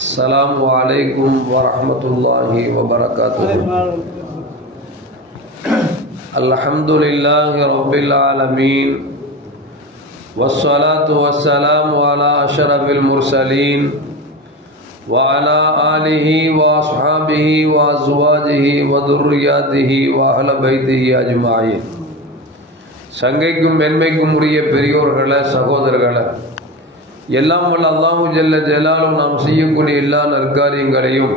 अस्सलामु अलैकुम वरहमतुल्लाहि वबरकातुहू। अल्हम्दुलिल्लाहि रब्बिल आलमीन वस्सलातु वस्सलामु अला अशरफिल मुरसलीन व अला आलिहि व अस्हाबिहि व अज़वाजिहि व दुर्रियतिहि व अहल बैतिहि अजमाइन। சங்கைக்கும் மென்மைக்கும் உரிய பெரியோர்களே, சகோதரர்களே, எல்லாம் வல்ல அல்லாஹு ஜல்ல ஜலாலும் நாம் செய்யக்கூடிய எல்லா நற்காரியங்களையும்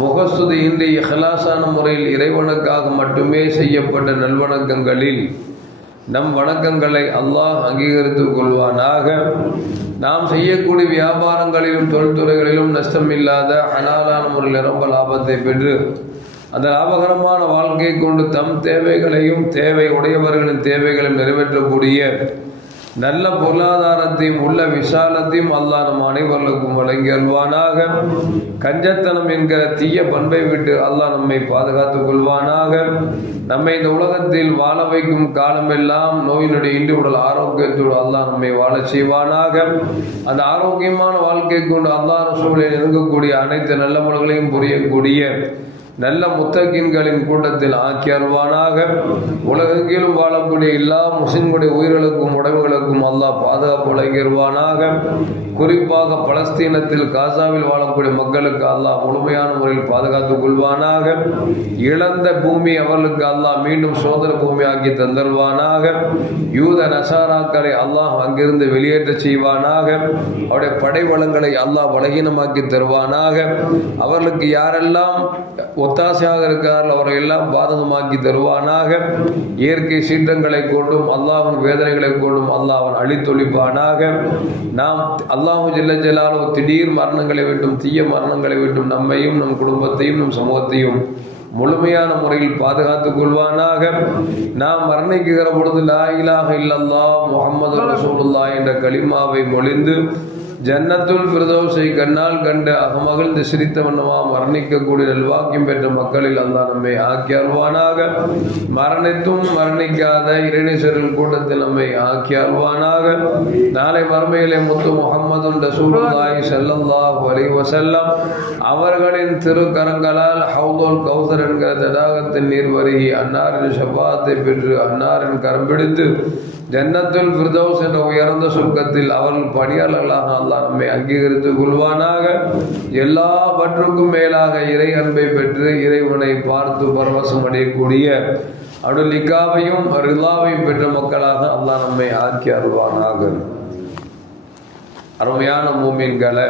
முகஸ்துதி இன்றி இஹ்லாஸான முறையில் இறைவனுக்காக மட்டுமே செய்யப்பட்ட நல்வணக்கங்களில் நம் வணக்கங்களை அல்லாஹ் அங்கீகரித்துக் கொள்வானாக. நாம் செய்யக்கூடிய வியாபாரங்களிலும் தொழில்துறைகளிலும் நஷ்டமில்லாத ஹலாலான முறையில் நிரம்ப லாபத்தை பெற்று அந்த லாபகரமான வாழ்க்கையை கொண்டு தம் தேவைகளையும் தேவை உடையவர்களின் தேவைகளையும் நிறைவேற்றக்கூடிய நல்ல பொருளாதாரத்தையும் உள்ள விசாலத்தையும் அல்லாஹ் நம் அனைவர்களுக்கும் வழங்கி அல்வானாக. கஞ்சத்தனம் என்கிற தீய பண்பை விட்டு அல்லாஹ் நம்மை பாதுகாத்துக் கொள்வானாக. நம்மை இந்த உலகத்தில் வாழ வைக்கும் காலமெல்லாம் நோய் நொடி இன்றி உடல் ஆரோக்கியத்தோடு அல்லாஹ் நம்மை வாழ செய்வானாக. அந்த ஆரோக்கியமான வாழ்க்கை கொண்டு அல்லாஹ் ரசூலை நெருங்கக்கூடிய அனைத்து நல்ல முறைகளையும் புரியக்கூடிய நல்ல முத்தகின்களின் கூட்டத்தில் ஆக்கி அருள்வானாக. உலகெங்கிலும் வாழக்கூடிய எல்லா முஸ்லிம்களுடைய உயிர்களுக்கும் உடமைகளுக்கும் அல்லாஹ் பாதுகாப்பு வழங்கிடுவானாக. குறிப்பாக பலஸ்தீனத்தில் காசாவில் வாழக்கூடிய மக்களுக்கு அல்லாஹ் முழுமையான முறையில் பாதுகாத்துக் கொள்வானாக. இழந்த பூமி அவர்களுக்கு அல்லாஹ் மீண்டும் சோதர பூமி ஆக்கி தந்தருவானாக. யூத நசாராக்களை அல்லாஹ் அங்கிருந்து வெளியேற்ற செய்வானாக. அவருடைய படை வளங்களை அல்லாஹ் பலகீனமாக்கி தருவானாக. அவர்களுக்கு யாரெல்லாம் ஒத்தாசையாக இருக்கிறார்கள் அவரை எல்லாம் பாதகமாக்கி தருவானாக. இயற்கை சீற்றங்களை கொண்டும் அல்லாஹ்வின் வேதனைகளை கொண்டும் அல்லாஹ் அவன் அழித்தொழிப்பானாக. நாம் அல்லாஹு ஜல்ல ஜலாலு திடீர் மரணங்களை விட்டும் தீய மரணங்களை விட்டும் நம்மையும் நம் குடும்பத்தையும் நம் சமூகத்தையும் முழுமையான முறையில் பாதுகாத்துக் கொள்வானாக. நாம் மரணிக்கிற பொழுது லா இலாஹ இல்லல்லாஹ் முஹம்மது ரசூலுல்லாஹ் என்ற கலிமாவை மொழிந்து ஜன்னத்துல் ஃபிர்தௌஸை கண்ணால் கண்டு அகமகிழ்ந்து சிரித்த வண்ணமா மரணிக்கக்கூடிய நல்வாக்கியம் பெற்ற மக்களில் அல்லாஹ் நம்மை ஆக்கி அருள்வானாக. மரணித்தும் மரணிக்காத இறைநேசர்கள் கூட்டத்தில் நம்மை ஆக்கி அருள்வானாக. நாளை மறுமையிலே முத்து முஹம்மது ரசூலுல்லாஹி ஸல்லல்லாஹு அலைஹி வஸல்லம் அவர்களின் திருக்கரங்களால் ஹவுதுல் கௌசர் என்கிற தடாகத்தின் நீர் வருகி அன்னாரின் ஷஃபாஅத்தை பெற்று அன்னாரின் கரம் பிடித்து ஜன்னத்துல் ஃபிர்தௌஸ் என்ற உயர்ந்த சொர்க்கத்தில் அவர்கள் பணியாளர்களாக அல்லாஹ் நம்மை அங்கீகரித்துக் கொள்வானாக. எல்லாவற்றுக்கும் மேலாக இறை அன்பை பெற்று இறைவனை பார்த்து பரவசம் அடையக்கூடிய அவருடைய லிகாவையும் ரிலாவையும் பெற்ற மக்களாக அல்லாஹ் நம்மை ஆக்கி அருள்வானாக. அருமையான மூமின்களே,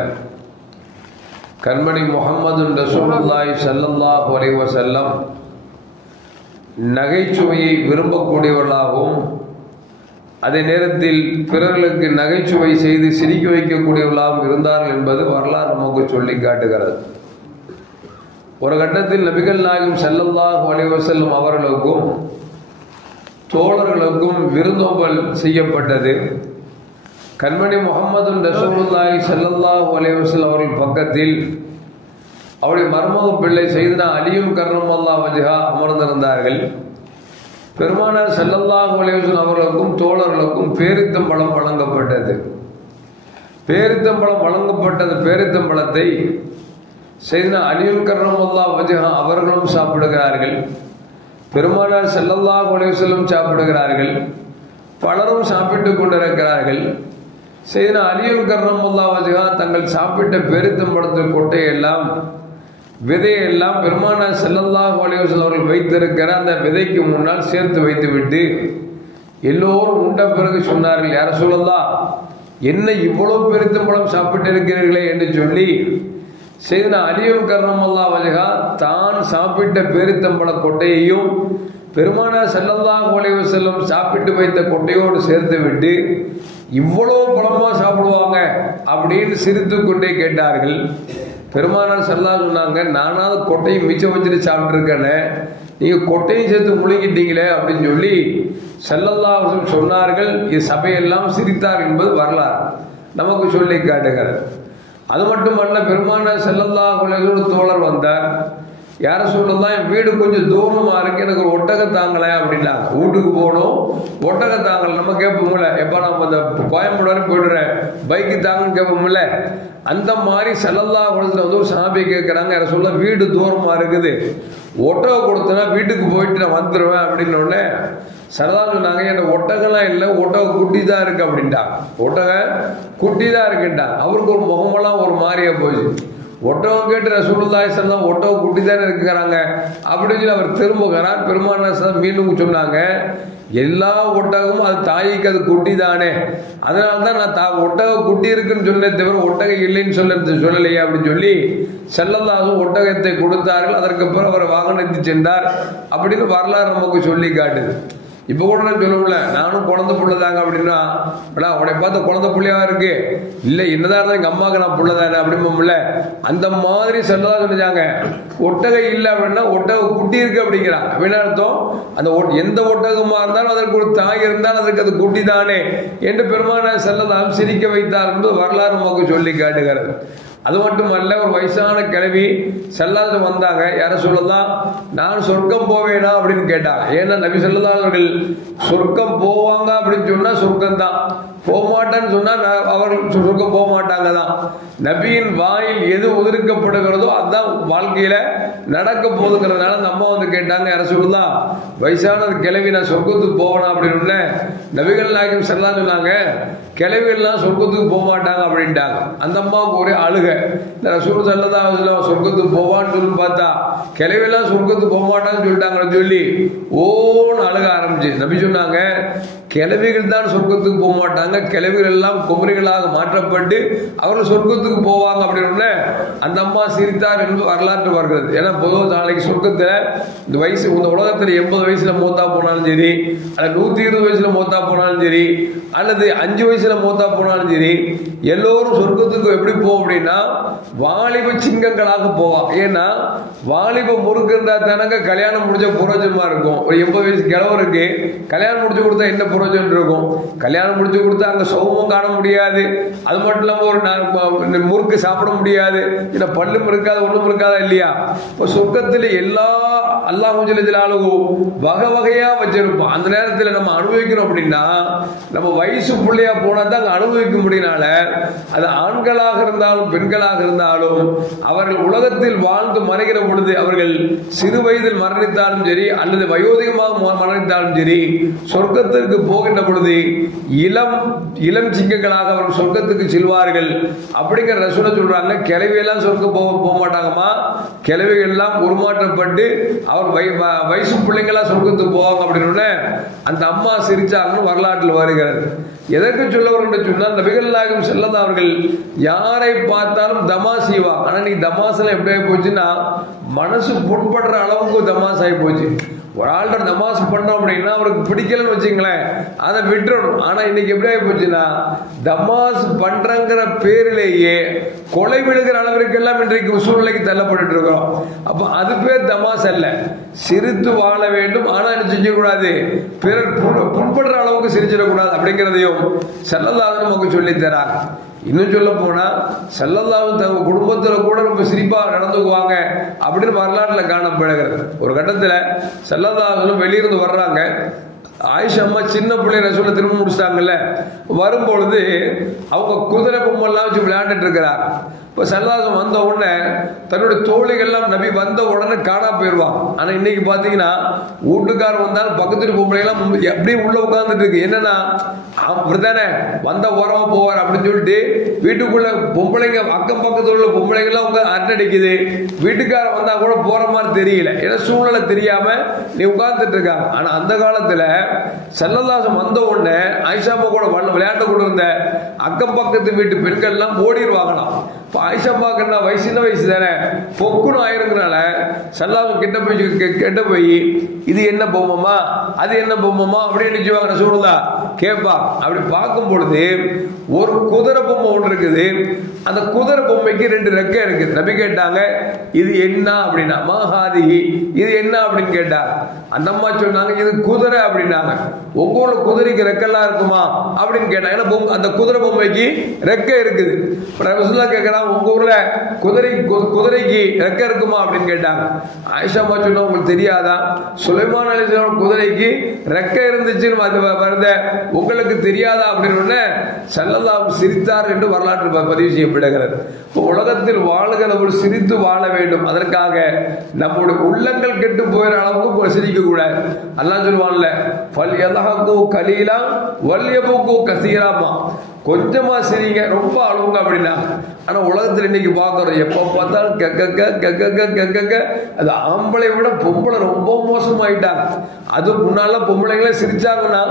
கண்மணி முஹம்மது ரசூலுல்லாஹி ஸல்லல்லாஹு அலைஹி வஸல்லம் நகைச்சுவையை விரும்பக்கூடியவர்களாகவும் அதே நேரத்தில் பிறர்களுக்கு நகைச்சுவை செய்து சிரிக்க வைக்கக்கூடியவர்களாகவும் இருந்தார்கள் என்பது வரலாறு நமக்கு சொல்லி காட்டுகிறது. ஒரு கட்டத்தில் நபிகள் நாயகம் ஸல்லல்லாஹு அலைஹி வஸல்லம் அவர்களுக்கும் தோழர்களுக்கும் விருந்தோம்பல் செய்யப்பட்டது. கண்மணி முஹம்மது ரசூலுல்லாஹி ஸல்லல்லாஹு அலைஹி வஸல்லம் அவர்கள் பக்கத்தில் அவருடைய மருமக பிள்ளை சையதுனா அலியும் கர்ரமல்லாஹு வஜ்ஹா அமர்ந்திருந்தார்கள். பெருமானார் ஸல்லல்லாஹு அலைஹி வஸல்லம் அவர்களுக்கும் தோழர்களுக்கும் பேரித்தம்பழம் வழங்கப்பட்டது. பேரித்தம்பழம் வழங்கப்பட்டது பேரித்தம்பழத்தை சையதுனா அலியுல் கர்ரமல்லாஹு வஜ்ஹா அவர்களும் சாப்பிடுகிறார்கள். பெருமானார் ஸல்லல்லாஹு அலைஹி வஸல்லம் சாப்பிடுகிறார்கள். பலரும் சாப்பிட்டுக் கொண்டிருக்கிறார்கள். சையதுனா அலியுல் கர்ரமல்லாஹு வஜ்ஹா தங்கள் சாப்பிட்ட பேரித்தம்பழத்தின் கொட்டையெல்லாம் விதையெல்லாம் பெருமானார் ஸல்லல்லாஹு அலைஹி வஸல்லம் அவர்கள் வைத்திருக்கிற அந்த விதைக்கு முன்னால் சேர்த்து வைத்துவிட்டு எல்லோரும் உண்ட பிறகு சொன்னார்கள், யா ரசூலல்லாஹ், என்ன இவ்வளவு பேரித்தம்பழம் சாப்பிட்டு இருக்கிறீர்களே என்று சொல்லி சையதுனா அலியுல் கர்ரமல்லாஹு வஜ்ஹா தான் சாப்பிட்ட பேரித்தம்பழ கொட்டையையும் பெருமானார் ஸல்லல்லாஹு அலைஹி வஸல்லம் சாப்பிட்டு வைத்த கொட்டையோடு சேர்த்து விட்டு இவ்வளவு பழமா சாப்பிடுவாங்க அப்படின்னு சிரித்து கொண்டே கேட்டார்கள். பெருமானார் ஸல்லல்லாஹு சொன்னாங்க, நானாவது கொட்டையும் மிச்சம் வச்சுட்டு சாப்பிட்டு இருக்கேன்னு நீங்க கொட்டையும் சேர்த்து முழுங்கிட்டீங்களே அப்படின்னு சொல்லி ஸல்லல்லாஹு சொன்னார்கள். இது சபையெல்லாம் சிரித்தார் என்பது வரலாறு நமக்கு சொல்லி காட்டுகிறது. அது மட்டுமல்ல, பெருமானார் ஸல்லல்லாஹு அலைஹி வஸல்லம் தோழர் வந்தார். யார சொல்லலாம், என் வீடு கொஞ்சம் தூரமா இருக்கு, எனக்கு ஒரு ஒட்டகை தாங்கலை அப்படின்னாங்க. வீட்டுக்கு போகணும், ஒட்டகை தாங்கலை. நம்ம கேட்போம்ல, எப்ப நம்ம இந்த கோயம்புத்தூர் வரைக்கும் போயிடுறேன், பைக்கு தாங்கன்னு கேட்போம்ல. அந்த மாதிரி ஸல்லல்லாஹு அலைஹி வஸல்லம் வந்து ஒரு சஹாபி கேட்கிறாங்க, யார சொல்ல வீடு தூரமா இருக்குது, ஒட்டகை கொடுத்தனா வீட்டுக்கு போயிட்டு நான் வந்துடுவேன் அப்படின்னு உடனே ஸல்லல்லாஹு சொன்னாங்க, என் ஒட்டகெல்லாம் இல்லை, ஒட்டகை குட்டி தான் இருக்கு அப்படின்ட்டாங்க. ஒட்டகை குட்டி தான் இருக்குன்ட்டாங்க. அவருக்கு ஒரு முகமெல்லாம் ஒரு மாதிரியா போச்சு. ஒட்டகம் கேட்டு ரசூலுல்லாஹி ஸல்லல்லாஹு அலைஹி வஸல்லம் ஒட்டகம் குட்டி தானே இருக்கிறாங்க அப்படின்னு சொல்லி அவர் திரும்புகிறார். பெருமானார் மீண்டும் சொன்னாங்க, எல்லா ஒட்டகமும் அது தாய்க்கு அது குட்டி தானே, அதனால்தான் நான் ஒட்டக குட்டி இருக்குன்னு சொன்னேன் தவிர ஒட்டகம் இல்லைன்னு சொல்லலையே அப்படின்னு சொல்லி ஸல்லல்லாஹு ஒட்டகத்தை கொடுத்தார்கள். அதற்கு பிறகு அவர் வாகனத்தை சென்றார் அப்படின்னு வரலாறு நமக்கு சொல்லி காட்டுது. இப்ப கூட நான் சொல்லல, நானும் குழந்தை புள்ளதாங்க அப்படின்னா, உடைய பார்த்த குழந்தை புள்ளையா இருக்கு, இல்ல என்னதான் இருந்தா எங்க அம்மாவுக்கு நான் புள்ளதானே அப்படிம்போம்ல. அந்த மாதிரி ஸல்லல்லாஹு செஞ்சாங்க. ஒட்டகை இல்லை அப்படின்னா ஒட்டக குட்டி இருக்கு அப்படிங்கிறாங்க. அப்படின்னா அர்த்தம், அந்த எந்த ஒட்டகமா இருந்தாலும் அதற்கு ஒரு தாய் இருந்தால் அதற்கு அது குட்டி தானே என்று பெருமானார் ஸல்லல்லாஹு சிரிக்க வைத்தார் என்று வரலாறு நமக்கு சொல்லி காட்டுகிறது. அது மட்டுமல்ல, ஒரு வயசான கிழவி ஸல்லல்லாஹு வந்தாங்க, யார சொல்லலாம், நான் சொர்க்கம் போவேனா அப்படின்னு கேட்டாங்க. ஏன்னா நபி ஸல்லல்லாஹு அவர்கள் சொர்க்கம் போவாங்க அப்படின்னு சொன்னா சொர்க்கம் தான், போக மாட்டேன்னு சொன்னா அவர்கள் சொர்க்கம் போக மாட்டாங்க தான். நபியின் வாயில் எது உதிர்க்கப்படுகிறதோ அதுதான் வாழ்க்கையில நடக்க போகுதுங்கிறதுனால நம்ம வந்து கேட்டாங்க, யார சொல்லலாம், வயசான கிழவி நான் சொர்க்கத்துக்கு போவேனா அப்படின்னு. நபிகள் நாயகம் ஸல்லல்லாஹு சொன்னாங்க, கிழவிகள்லாம் சொர்க்கத்துக்கு போக மாட்டாங்க அப்படின்ட்டாங்க. அந்த அம்மாவுக்கு ஒரே அழுக, ரசூல் ஸல்லல்லாஹு அலைஹி வஸல்லம் சொர்க்கத்துக்கு போவான்னு சொல்லி பார்த்தா கிழவியெல்லாம் சொர்க்கத்துக்கு போக மாட்டான்னு சொல்லிட்டாங்கன்னு சொல்லி ஓன்னு அழுக ஆரம்பிச்சு. நபி சொன்னாங்க, கிழவிகள் தான் சொர்க்கத்துக்கு போக மாட்டாங்க, கிழவிகள் எல்லாம் குமரிகளாக மாற்றப்பட்டு அவர்கள் சொர்க்கத்துக்கு போவாங்க அப்படின்னு அந்த அம்மா சிரித்தார் என்று வரலாற்று வருகிறது. ஏன்னா பொதுவாக நாளைக்கு சொர்க்கத்துல இந்த வயசு, இந்த உலகத்துல 80 வயசுல மூத்தா போனாலும் சரி, அல்லது 120 வயசுல மூத்தா போனாலும் சரி, அல்லது 5 வயசுல மூத்தா போனாலும் சரி, எல்லோரும் சொர்க்கத்துக்கு எப்படி போவோம் அப்படின்னா வாலிப சிங்கங்களாக போவாங்க. ஏன்னா வாலிப முறுக்கு இருந்தா தானங்க கல்யாணம் முடிஞ்ச புரோஜனமா இருக்கும். ஒரு 80 வயசு கிழவருக்கு கல்யாணம் முடிச்சு கொடுத்தா என்ன புரோஜனம் இருக்கும்? கல்யாணம் முடிச்சு கொடுத்தா அங்க சௌமும் காண முடியாது, அது மட்டும் இல்லாம ஒரு முறுக்கு சாப்பிட முடியாது, ஏன்னா பல்லும் இருக்காது ஒண்ணும் இருக்காதா இல்லையா? இப்போ சொர்க்கத்துல எல்லா அல்லாஹ் வகை வகையா வச்சிருப்போம். அந்த நேரத்தில் நம்ம அனுபவிக்கிறோம் அப்படின்னா நம்ம வயசு பிள்ளையா போனா தான் அங்க அனுபவிக்க முடியினால, அது ஆண்களாக இருந்தாலும் பெண்களாக இருந்தாலும் அவர்கள் உலகத்தில் வாழ்ந்து மறைகிற பொழுது, அவர்கள் சிறு வயதில் மரணித்தாலும் சரி அல்லது வயோதிகமாக மரணித்தாலும் சரி, சொர்க்கத்திற்கு போகின்ற பொழுது இளம் சிங்கங்களாக அவர்கள் சொர்க்கத்துக்கு செல்வார்கள் அப்படிங்கிற ரசூலை சொல்றாங்க. கிழவியெல்லாம் சொர்க்கம் போக மாட்டாங்கம்மா, கிழவிகள் எல்லாம் உருமாற்றப்பட்டு அவர் வயசு பிள்ளைங்களா சொர்க்கத்துக்கு போவாங்க அப்படின்னு அந்த அம்மா சிரிச்சாங்கன்னு வரலாற்றில் வருகிறது. எதற்கு சொல்ல வரும் சொன்னா, நபிகள் நாயகம் ஸல்லல்லாஹு அவர்கள் யாரை பார்த்தாலும் தமா செய்வாங்க. ஆனா நீ தமாசெல்லாம் எப்படி ஆகி போச்சுன்னா மனசு புண்படுற அளவுக்கு தமாஸ் ஆகி போச்சு. ஒரு ஆள்கிட்ட தமாஸ் பண்ணோம் அப்படின்னா அவருக்கு பிடிக்கலன்னு வச்சுங்களேன், அதை விட்டுறணும். ஆனா இன்னைக்கு எப்படி ஆகி போச்சுன்னா தமாஸ் பண்றங்கிற பேரிலேயே கொலை விழுகிற அளவிற்கு எல்லாம் இன்றைக்கு சூழ்நிலைக்கு தள்ளப்பட்டு இருக்கிறோம். அப்ப அது பேர் தமாஸ் அல்ல. சிரித்து வாழ வேண்டும், ஆனா என்ன செஞ்சக்கூடாது, பிறர் புண்படுற அளவுக்கு சிரிச்சிடக்கூடாது அப்படிங்கிறதையும் ஸல்லல்லாஹு நமக்கு சொல்லி தராங்க. இன்னும் சொல்ல போனா ஸல்லல்லாஹு தங்க குடும்பத்துல கூட ரொம்ப சிரிப்பா நடந்துக்குவாங்க அப்படின்னு வரலாற்றுல காணப்படுகிறது. ஒரு கட்டத்துல ஸல்லல்லாஹு வெளியிருந்து வர்றாங்க, ஆயிஷா அம்மா சின்ன பிள்ளை ரசூலை திரும்ப முடிச்சிட்டாங்கல்ல, வரும்பொழுது அவங்க குதிரை பொம்மெல்லாம் வச்சு விளையாண்டுட்டு இருக்கிறாங்க. இப்போ ஸல்லல்லாஹு வந்த உடனே தன்னுடைய தோழிகள்லாம் நபி வந்த உடனே காணா போயிடுவாங்க. ஆனா இன்னைக்கு பாத்தீங்கன்னா வீட்டுக்காரர் வந்தாலும் பக்கத்து பொம்பளைலாம் எப்படி உள்ள உட்கார்ந்துட்டு இருக்கு. என்னன்னா அப்படித்தானே வந்த உறவ போவார் அப்படின்னு சொல்லிட்டு வீட்டுக்குள்ள பொம்பளைங்க அக்கம் பக்கத்துல உள்ள பொம்பளைங்கெல்லாம் உட்காந்து அரட்டடிக்குது. வீட்டுக்காரர் வந்தா கூட போற மாதிரி தெரியல, ஏன்னா சூழ்நிலை தெரியாம நீ உட்கார்ந்துட்டு இருக்காங்க. ஆனா அந்த காலத்துல ஸல்லல்லாஹு வந்த உடனே ஆயிஷா அம்மா கூட விளையாட்டு கூட இருந்த அக்கம் பக்கத்து வீட்டு பெண்கள் எல்லாம் ஓடிடுவாங்களாம். ஆயிஷா அம்மாக்கு என்ன வயசு, சின்ன வயசு தானே, பொக்குன்னு ஆயிருங்கனால ஸல்லல்லாஹு கிட்ட போய் இது என்ன பொம்மைமா அது என்ன பொம்மைமா அப்படின்னு சொல்லுவாங்க. ரசூலுல்லாஹ் கேட்பா. அப்படி பார்க்கும் பொழுது ஒரு குதிரை பொம்மை ஒன்று இருக்குது. அந்த குதிரை பொம்மைக்கு 2 ரெக்கை இருக்குது. நபி கேட்டாங்க, இது என்ன அப்படின்னா, மாஹாதி இது என்ன அப்படின்னு கேட்டாங்க. அந்த அம்மா சொன்னாங்க இது குதிரை அப்படின்னாங்க. உங்க ஊர்ல குதிரைக்கு ரெக்கெல்லாம் இருக்குமா அப்படின்னு கேட்டாங்க. ஏன்னா அந்த குதிரை பொம்மைக்கு ரெக்கை இருக்குது. கேட்கிறாங்க உங்க ஊர்ல குதிரைக்கு ரெக்கை இருக்குமா அப்படின்னு கேட்டாங்க. ஆயிஷா அம்மா சொன்னா உங்களுக்கு தெரியாதா, சுலைமான் அலைஹிஸ்ஸலாம் குதிரைக்கு ரெக்கை இருந்துச்சுன்னு வருத உங்களுக்கு தெரியாதா அப்படின்னு ஸல்லல்லாஹு சிரித்தார் என்று வரலாற்று பதிவு செய்யப்படுகிறது. உலகத்தில் வாழுகிறவர்கள் சிரித்து வாழ வேண்டும். அதற்காக நம்முடைய உள்ளங்கள் கெட்டு போகிற அளவுக்கு சிரிக்க கூடாது. அல்லாஹ் சொல்வான்ல ஃபல் யதஹகு கலீலா வல் யபகு கஸீரா, கொஞ்சமா சிரிங்க ரொம்ப அழுவுங்க அப்படின்னா. ஆனா உலகத்தில் இன்னைக்கு பார்க்கிறோம் எப்ப பார்த்தாலும் கக்க அது ஆம்பளை விட பொம்பளை ரொம்ப மோசமாயிட்டாங்க. அது முன்னால பொம்பளைங்களே சிரிச்சாங்கன்னா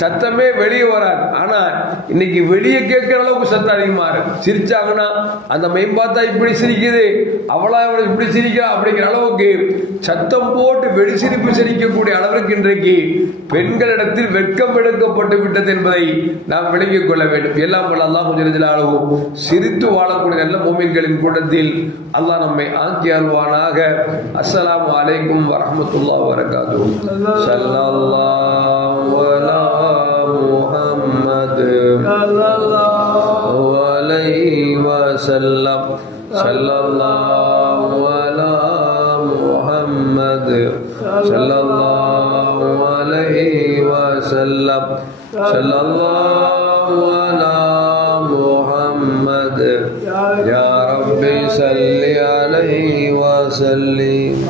சத்தமே வெளியே வராது. ஆனா இன்னைக்கு வெளியே கேட்கிற அளவுக்கு சத்தம் அதிகமா இருக்கு. சிரிச்சாங்கன்னா அந்த மெய்பாத்தா இப்படி சிரிக்குது, அவளா இப்படி சிரிக்கிறா அப்படிங்கிற அளவுக்கு சத்தம் போட்டு வெளி சிரிப்பு சிரிக்கக்கூடிய அளவிற்கு இன்றைக்கு பெண்களிடத்தில் வெட்கம் எடுக்கப்பட்டு விட்டது என்பதை நாம் விளங்கிக் கொள்ள வேண்டும். எல்லாம் வல்ல அல்லாஹ் ஜல்ல ஜலாலுஹு சிரித்து வாழக்கூடிய நல்ல மூமின்களின் கூட்டத்தில் அல்லாஹ் நம்மை ஆக்கி அருள்வானாக. அஸ்ஸலாமு அலைக்கும் வரஹ்மத்துல்லாஹி வபரகாத்துஹு. ஸல்லல்லாஹு அலா முஹம்மத் ஸல்லல்லாஹு அலைஹி வஸல்லம். ஸல்லல்லாஹு அலா முஹம்மத் ஸல்லல்லாஹு அலைஹி வஸல்லம். ஸல்லல்லாஹு அலா முஹம்மத் யா ரப்பி ஸல்லி அலைஹி வஸல்லிம்.